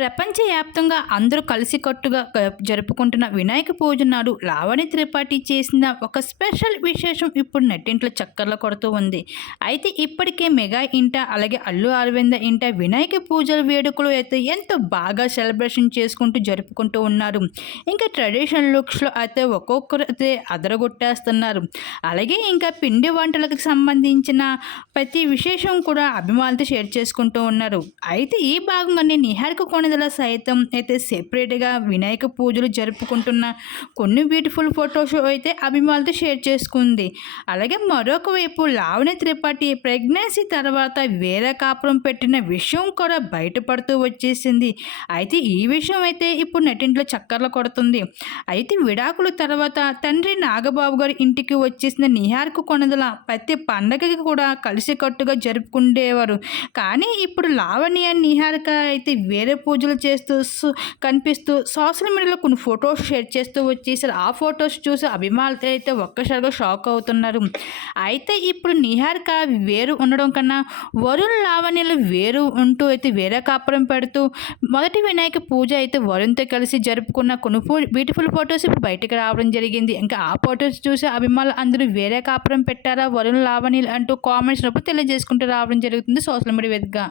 ప్రపంచవ్యాప్తంగా అందరూ కలిసికట్టుగా జరుపుకుంటున్న వినాయక పూజ నాడు లావణి త్రిపాఠి చేసిన ఒక స్పెషల్ విశేషం ఇప్పుడు నెట్టింట్లో చక్కర్లు కొడుతూ ఉంది. అయితే ఇప్పటికే మెగా ఇంట అలాగే అల్లు అరవింద ఇంట వినాయక పూజల వేడుకలు అయితే ఎంతో బాగా సెలబ్రేషన్ చేసుకుంటూ జరుపుకుంటూ ఉన్నారు. ఇంకా ట్రెడిషనల్ లుక్స్లో అయితే ఒక్కొక్కరు అయితే అదరగొట్టేస్తున్నారు. అలాగే ఇంకా పిండి వంటలకు సంబంధించిన ప్రతి విశేషం కూడా అభిమానులతో షేర్ చేసుకుంటూ ఉన్నారు. అయితే ఈ భాగంగానే నిహారిక కొణిదల సైతం అయితే సెపరేట్గా వినాయక పూజలు జరుపుకుంటున్న కొన్ని బ్యూటిఫుల్ ఫొటోస్ అయితే అభిమానులతో షేర్ చేసుకుంది. అలాగే మరొక వైపు లావణ్య త్రిపాఠి ప్రెగ్నెన్సీ తర్వాత వేరే కాపురం పెట్టిన విషయం కూడా బయటపడుతూ వచ్చేసింది. అయితే ఈ విషయం అయితే ఇప్పుడు నెట్టింట్లో చక్కర్లు కొడుతుంది. అయితే విడాకుల తర్వాత తండ్రి నాగబాబు గారి ఇంటికి వచ్చేసిన నిహార్కు కొనదల ప్రతి పండగకి కూడా కలిసికట్టుగా జరుపుకుండేవారు. కానీ ఇప్పుడు లావణ్య నిహారిక అయితే వేరే పూజ పూజలు చేస్తూ కనిపిస్తూ సోషల్ మీడియాలో కొన్ని ఫొటోస్ షేర్ చేస్తూ వచ్చేసారు ఆ ఫొటోస్ చూసి అభిమానులు అయితే ఒక్కసారిగా షాక్ అవుతున్నారు. అయితే ఇప్పుడు నిహారిక వేరు ఉండడం కన్నా వరుణ్ లావణ్యలు వేరు ఉంటూ అయితే వేరే కాపురం పెడుతూ మొదటి వినాయక పూజ అయితే వరుణ్తో కలిసి జరుపుకున్న కొన్ని బ్యూటిఫుల్ ఫొటోస్ ఇప్పుడు బయటకు రావడం జరిగింది. ఇంకా ఆ ఫొటోస్ చూసి అభిమానులు అందరూ వేరే కాపురం పెట్టారా? వరుణ్ లావణ్యలు అంటూ కామెంట్స్ తెలియజేసుకుంటూ రావడం జరుగుతుంది సోషల్ మీడియా వేదికగా.